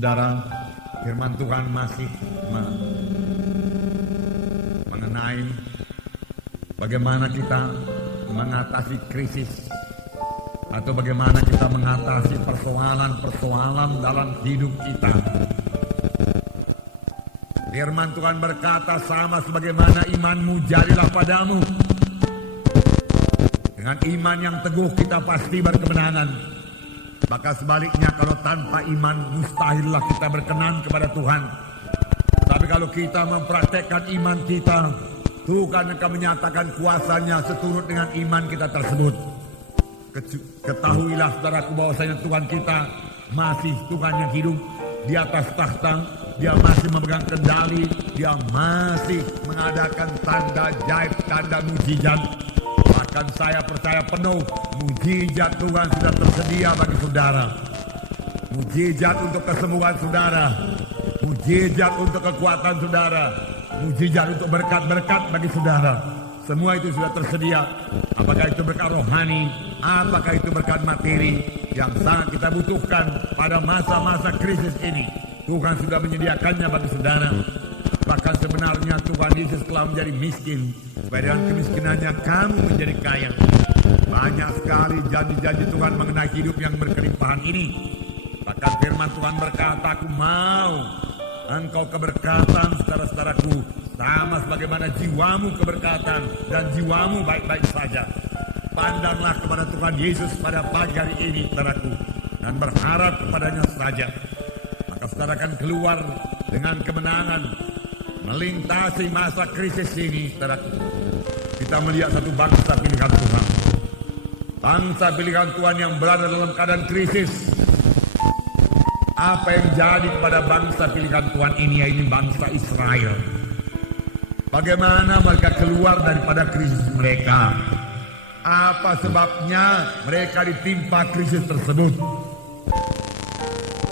Saudara, firman Tuhan masih mengenai bagaimana kita mengatasi krisis atau bagaimana kita mengatasi persoalan-persoalan dalam hidup kita. Firman Tuhan berkata, sama sebagaimana imanmu jadilah padamu. Dengan iman yang teguh kita pasti berkemenangan. Maka sebaliknya, kalau tanpa iman mustahillah kita berkenan kepada Tuhan. Tapi kalau kita mempraktekkan iman kita, Tuhan akan menyatakan kuasanya seturut dengan iman kita tersebut. Ketahuilah saudaraku bahwasanya Tuhan kita masih Tuhan yang hidup di atas takhta. Dia masih memegang kendali, dia masih mengadakan tanda ajaib, tanda mujizat. Bahkan saya percaya penuh, mujizat Tuhan sudah tersedia bagi saudara. Mujizat untuk kesembuhan saudara, mujizat untuk kekuatan saudara, mujizat untuk berkat-berkat bagi saudara. Semua itu sudah tersedia. Apakah itu berkat rohani, apakah itu berkat materi yang sangat kita butuhkan pada masa-masa krisis ini. Tuhan sudah menyediakannya bagi saudara. Bahkan sebenarnya Tuhan Yesus telah menjadi miskin, supaya dengan kemiskinannya kamu menjadi kaya. Banyak sekali janji-janji Tuhan mengenai hidup yang berkelimpahan ini. Bahkan firman Tuhan berkata, aku mau engkau keberkatan saudara-saudaraku, sama sebagaimana jiwamu keberkatan dan jiwamu baik-baik saja. Pandanglah kepada Tuhan Yesus pada pagi hari ini, saudaraku, dan berharap kepadanya saja. Maka saudara akan keluar dengan kemenangan, melintasi masa krisis ini, saudaraku. Kita melihat satu bangsa pilihan Tuhan. Bangsa pilihan Tuhan yang berada dalam keadaan krisis. Apa yang jadi kepada bangsa pilihan Tuhan ini bangsa Israel. Bagaimana mereka keluar daripada krisis mereka? Apa sebabnya mereka ditimpa krisis tersebut?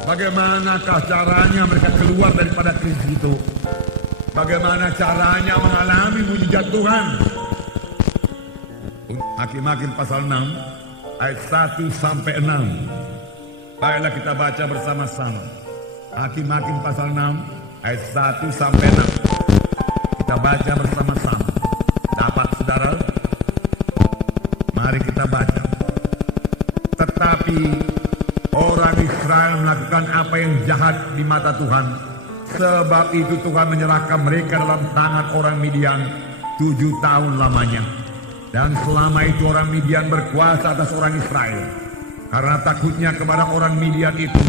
Bagaimanakah caranya mereka keluar daripada krisis itu? Bagaimana caranya mengalami mujizat Tuhan? Hakim-Hakim pasal 6 ayat 1 sampai 6. Baiklah kita baca bersama-sama. Hakim-Hakim pasal 6 ayat 1 sampai 6. Kita baca bersama-sama. Dapat saudara? Mari kita baca. Tetapi orang Israel melakukan apa yang jahat di mata Tuhan. Sebab itu Tuhan menyerahkan mereka dalam tangan orang Midian 7 tahun lamanya. Dan selama itu orang Midian berkuasa atas orang Israel. Karena takutnya kepada orang Midian itu,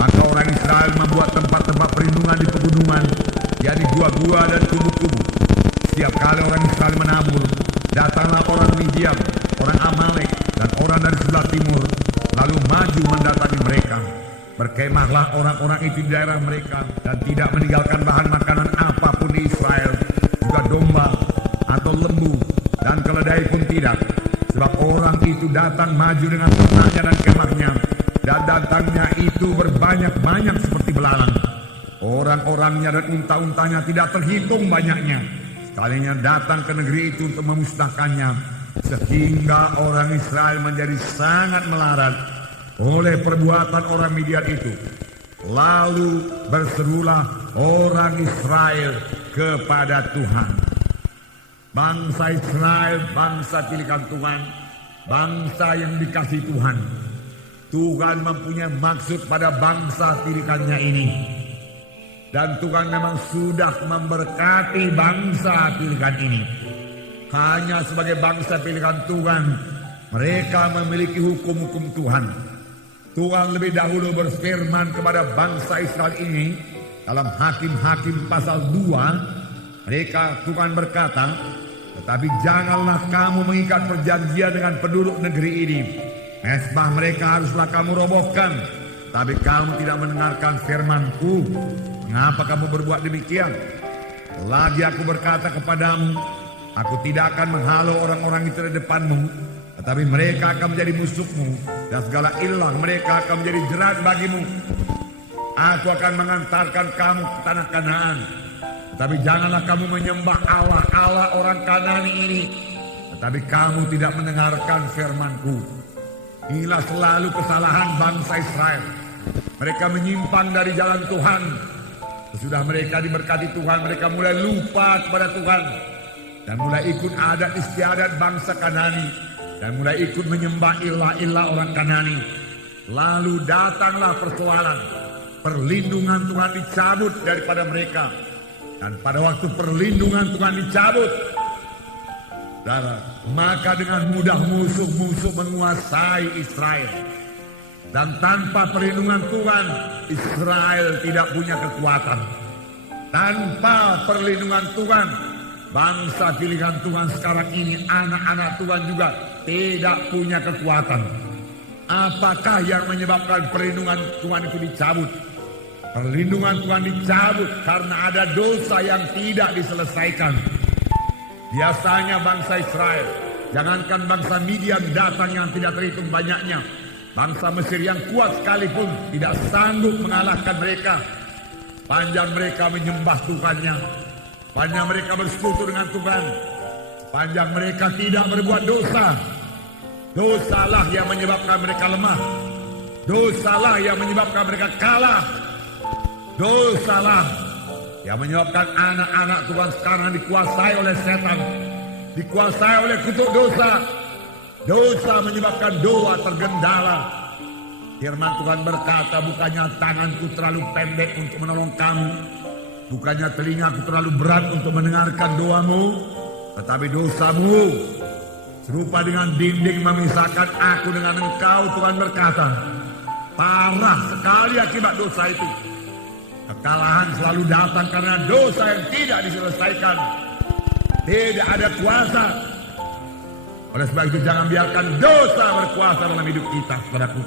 maka orang Israel membuat tempat-tempat perlindungan di pegunungan, yakni gua-gua dan kubu-kubu. Setiap kali orang Israel menabur, datanglah orang Midian, orang Amalek, dan orang dari sebelah timur, lalu maju mendatangi mereka. Berkemahlah orang-orang itu di daerah mereka, dan tidak meninggalkan bahan makanan apapun di Israel, juga domba atau lembu, dan keledai pun tidak. Sebab orang itu datang maju dengan ternaknya dan kemahnya, dan datangnya itu berbanyak-banyak seperti belalang. Orang-orangnya dan unta-untanya tidak terhitung banyaknya. Sekalinya datang ke negeri itu untuk memusnahkannya, sehingga orang Israel menjadi sangat melarat oleh perbuatan orang Midian itu. Lalu berserulah orang Israel kepada Tuhan. Bangsa Israel, bangsa pilihan Tuhan, bangsa yang dikasihi Tuhan. Tuhan mempunyai maksud pada bangsa pilihannya ini. Dan Tuhan memang sudah memberkati bangsa pilihan ini. Hanya sebagai bangsa pilihan Tuhan, mereka memiliki hukum-hukum Tuhan. Tuhan lebih dahulu berfirman kepada bangsa Israel ini dalam Hakim-Hakim pasal 2. Tuhan berkata, tetapi janganlah kamu mengikat perjanjian dengan penduduk negeri ini. Mezbah mereka haruslah kamu robohkan. Tapi kamu tidak mendengarkan firman-Ku. Mengapa kamu berbuat demikian? Lagi aku berkata kepadamu, aku tidak akan menghalau orang-orang itu di depanmu, tetapi mereka akan menjadi musuhmu, dan segala ilah mereka akan menjadi jerat bagimu. Aku akan mengantarkan kamu ke tanah Kanaan. Tetapi janganlah kamu menyembah Allah orang Kanani ini. Tetapi kamu tidak mendengarkan firman-Ku. Inilah selalu kesalahan bangsa Israel. Mereka menyimpang dari jalan Tuhan. Sesudah mereka diberkati Tuhan, mereka mulai lupa kepada Tuhan dan mulai ikut adat istiadat bangsa Kanani dan mulai ikut menyembah ilah-ilah orang Kanani. Lalu datanglah persoalan, perlindungan Tuhan dicabut daripada mereka. Dan pada waktu perlindungan Tuhan dicabut, maka dengan mudah musuh-musuh menguasai Israel. Dan tanpa perlindungan Tuhan, Israel tidak punya kekuatan. Tanpa perlindungan Tuhan, bangsa pilihan Tuhan sekarang ini, anak-anak Tuhan juga tidak punya kekuatan. Apakah yang menyebabkan perlindungan Tuhan itu dicabut? Perlindungan Tuhan dicabut karena ada dosa yang tidak diselesaikan. Biasanya bangsa Israel, jangankan bangsa Midian datang yang tidak terhitung banyaknya, bangsa Mesir yang kuat sekalipun tidak sanggup mengalahkan mereka. Panjang mereka menyembah Tuhannya, panjang mereka bersekutu dengan Tuhan, panjang mereka tidak berbuat dosa. Dosalah yang menyebabkan mereka lemah, dosalah yang menyebabkan mereka kalah, dosalah yang menyebabkan anak-anak Tuhan sekarang dikuasai oleh setan, dikuasai oleh kutuk dosa. Dosa menyebabkan doa tergendala. Firman Tuhan berkata, bukannya tanganku terlalu pendek untuk menolong kamu, bukannya telingaku terlalu berat untuk mendengarkan doamu, tetapi dosamu serupa dengan dinding memisahkan aku dengan engkau. Tuhan berkata, parah sekali akibat dosa itu. Kekalahan selalu datang karena dosa yang tidak diselesaikan. Tidak ada kuasa. Oleh sebab itu jangan biarkan dosa berkuasa dalam hidup kita, saudaraku.